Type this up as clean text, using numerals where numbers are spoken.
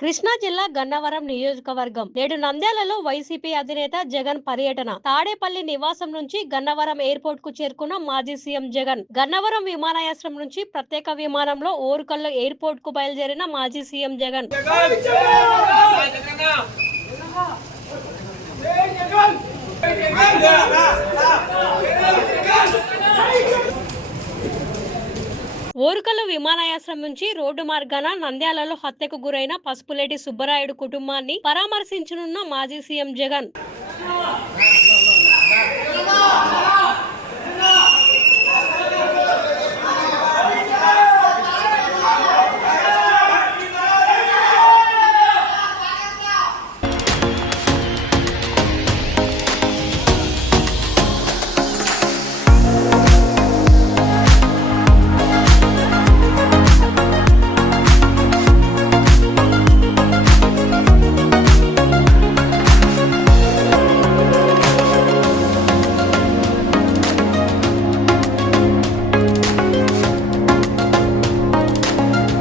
కృష్ణా జిల్లా గన్నవరం నియోజకవర్గం నేడు నంద్యాలలో వైసీపీ అధినేత జగన్ పర్యటన. తాడేపల్లి నివాసం నుంచి గన్నవరం ఎయిర్పోర్ట్ కు చేరుకున్న మాజీ సీఎం జగన్ గన్నవరం విమానాశ్రయం నుంచి ప్రత్యేక విమానంలో ఓరుకల్లు ఎయిర్పోర్ట్ కు బయలుదేరిన మాజీ సీఎం జగన్ ఓరుకల్లు విమానాశ్రయం నుంచి రోడ్డు మార్గాన నంద్యాలలో హత్యకు గురైన పసుపులేటి సుబ్బరాయుడు కుటుంబాన్ని పరామర్శించనున్న మాజీ సీఎం జగన్